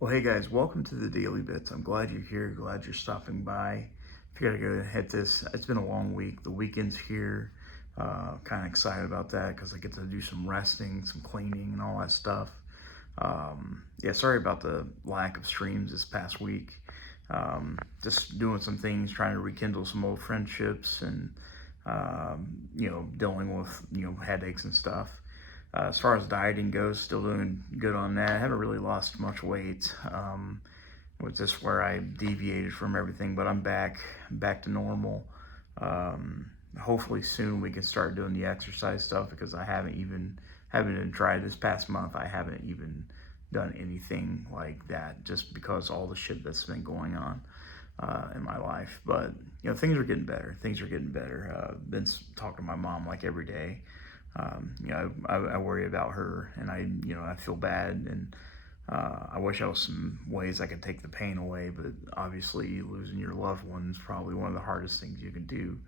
Well, hey guys, welcome to the Daily Bits. I'm glad you're here. Glad you're stopping by. Figured I'd go and hit this. It's been a long week. The weekend's here. Kind of excited about that because I get to do some resting, some cleaning, and all that stuff. Yeah, sorry about the lack of streams this past week. Just doing some things, trying to rekindle some old friendships, and dealing with headaches and stuff. As far as dieting goes, still doing good on that. I haven't really lost much weight. It was just where I deviated from everything, but I'm back to normal. Hopefully soon we can start doing the exercise stuff because I haven't even tried this past month. I haven't even done anything like that just because all the shit that's been going on in my life. But things are getting better. Things are getting better. Been talking to my mom like every day. I worry about her, and I feel bad, and I wish there was some ways I could take the pain away, but obviously losing your loved one is probably one of the hardest things you can do.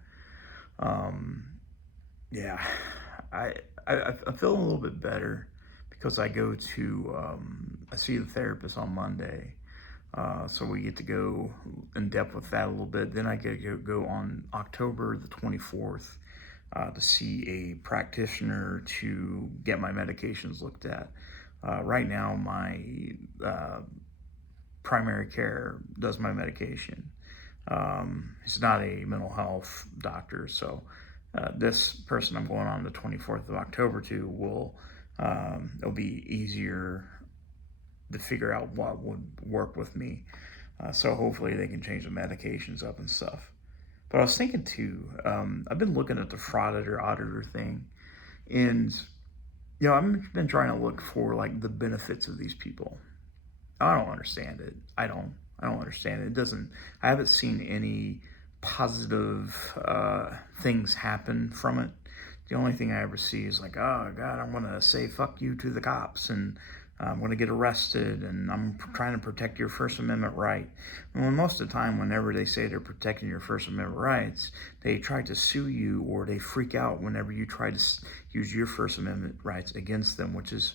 Um, yeah, I'm feeling a little bit better because I see the therapist on Monday. So we get to go in depth with that a little bit. Then I get to go on October the 24th to see a practitioner to get my medications looked at. Right now, my primary care does my medication. He's not a mental health doctor, so this person I'm going on the 24th of October to it'll be easier to figure out what would work with me. So hopefully they can change the medications up and stuff. But I was thinking too, I've been looking at the auditor thing, and I've been trying to look for like the benefits of these people. I don't understand it. I don't understand it. It doesn't. I haven't seen any positive things happen from it. The only thing I ever see is like, oh God, I'm gonna say fuck you to the cops, and I'm gonna get arrested, and I'm trying to protect your First Amendment right. And when most of the time, whenever they say they're protecting your First Amendment rights, they try to sue you or they freak out whenever you try to use your First Amendment rights against them, which is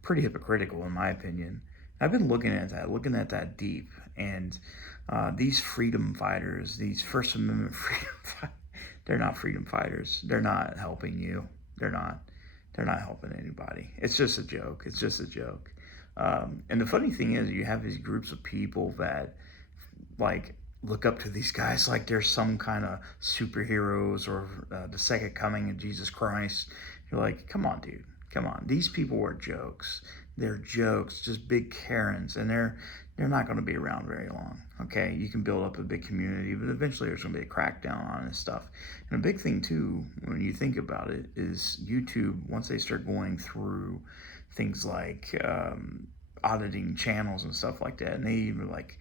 pretty hypocritical in my opinion. I've been looking at that deep, and these freedom fighters, these First Amendment freedom fighters, they're not freedom fighters. They're not helping you. They're not. They're not helping anybody. It's just a joke. It's just a joke. And the funny thing is, you have these groups of people that like look up to these guys like they're some kind of superheroes or the second coming of Jesus Christ. You're like, come on, dude. Come on. These people are jokes. They're jokes, just big Karens, and they're not going to be around very long. Okay, you can build up a big community, but eventually there's going to be a crackdown on this stuff. And a big thing too, when you think about it, is YouTube. Once they start going through things like auditing channels and stuff like that, and they even like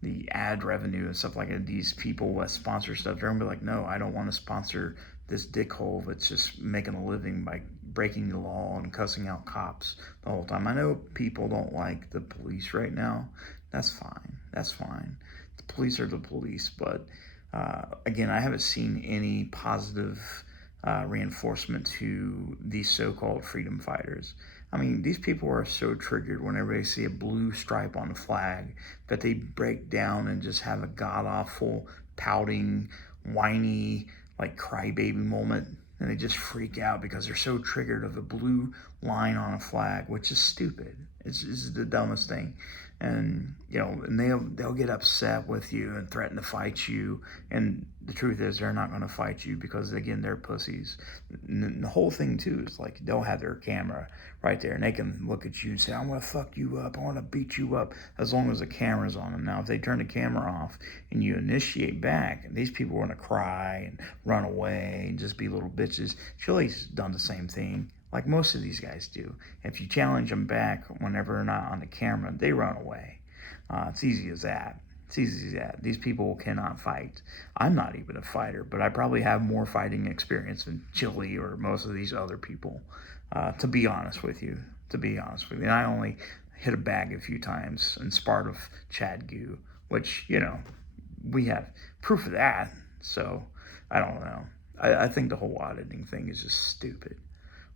the ad revenue and stuff like that, these people that sponsor stuff, they're gonna be like, no, I don't want to sponsor this dickhole that's just making a living by breaking the law and cussing out cops the whole time. I know people don't like the police right now. That's fine. That's fine. The police are the police, but again, I haven't seen any positive reinforcement to these so-called freedom fighters. I mean, these people are so triggered whenever they see a blue stripe on the flag that they break down and just have a god-awful, pouting, whiny, like crybaby moment. And they just freak out because they're so triggered of a blue line on a flag, which is stupid. It's the dumbest thing. And and they'll get upset with you and threaten to fight you. And the truth is, they're not going to fight you because again, they're pussies. And the whole thing too is like they'll have their camera right there, and they can look at you and say, "I'm going to fuck you up. I want to beat you up," as long as the camera's on them. Now, if they turn the camera off and you initiate back, these people are going to cry and run away and just be little bitches. Chili's done the same thing, like most of these guys do. If you challenge them back whenever they're not on the camera, they run away. It's easy as that. It's easy as that. These people cannot fight. I'm not even a fighter, but I probably have more fighting experience than Chili or most of these other people, to be honest with you. To be honest with you. And I only hit a bag a few times and sparred with Chad Gu, which, we have proof of that. So, I don't know. I think the whole auditing thing is just stupid.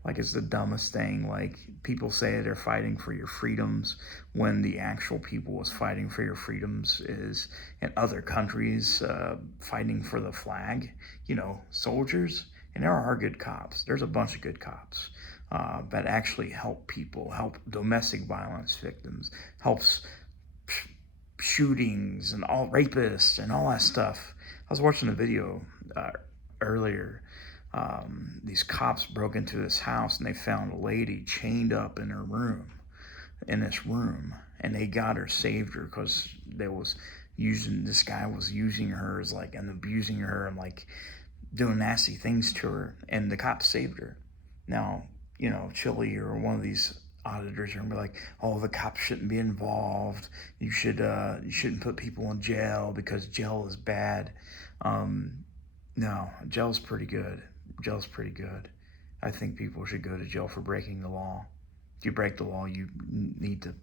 Like, it's the dumbest thing. Like, people say they're fighting for your freedoms when the actual people was fighting for your freedoms is in other countries, fighting for the flag, soldiers. And there are good cops. There's a bunch of good cops that actually help people, help domestic violence victims, helps shootings and all rapists and all that stuff. I was watching a video earlier. These cops broke into this house and they found a lady chained up in her room, in this room, and they got her, saved her, because this guy was using her as like, and abusing her and like doing nasty things to her, and the cops saved her. Now, Chile or one of these auditors are gonna be like, "Oh, the cops shouldn't be involved. You shouldn't put people in jail because jail is bad." No, jail's pretty good. Jail's pretty good. I think people should go to jail for breaking the law. If you break the law, you need to,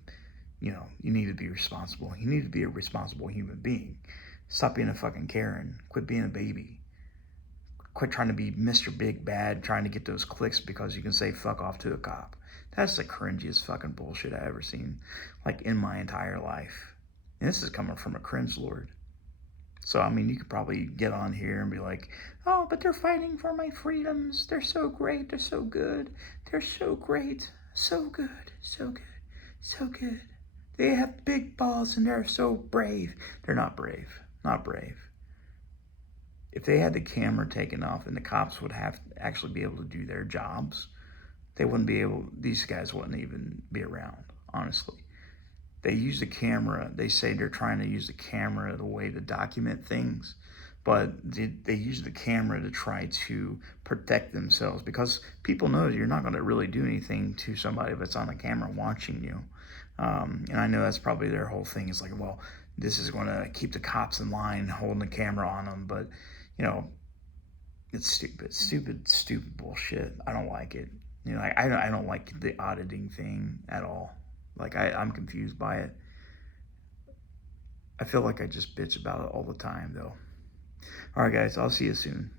you need to be responsible. You need to be a responsible human being. Stop being a fucking Karen. Quit being a baby. Quit trying to be Mr. Big Bad, trying to get those clicks because you can say fuck off to a cop. That's the cringiest fucking bullshit I ever seen, like, in my entire life. And this is coming from a cringe lord. So, I mean, you could probably get on here and be like, "Oh, but they're fighting for my freedoms. They're so great. They're so good. They're so great. So good. So good. So good. They have big balls and they're so brave." They're not brave. Not brave. If they had the camera taken off and the cops would have to actually be able to do their jobs, these guys wouldn't even be around, honestly. They use the camera. They say they're trying to use the camera the way to document things, but they use the camera to try to protect themselves, because people know you're not going to really do anything to somebody that's on the camera watching you. And I know that's probably their whole thing, is like, well, this is going to keep the cops in line, holding the camera on them. But, it's stupid bullshit. I don't like it. I don't like the auditing thing at all. Like, I'm confused by it. I feel like I just bitch about it all the time, though. All right, guys, I'll see you soon.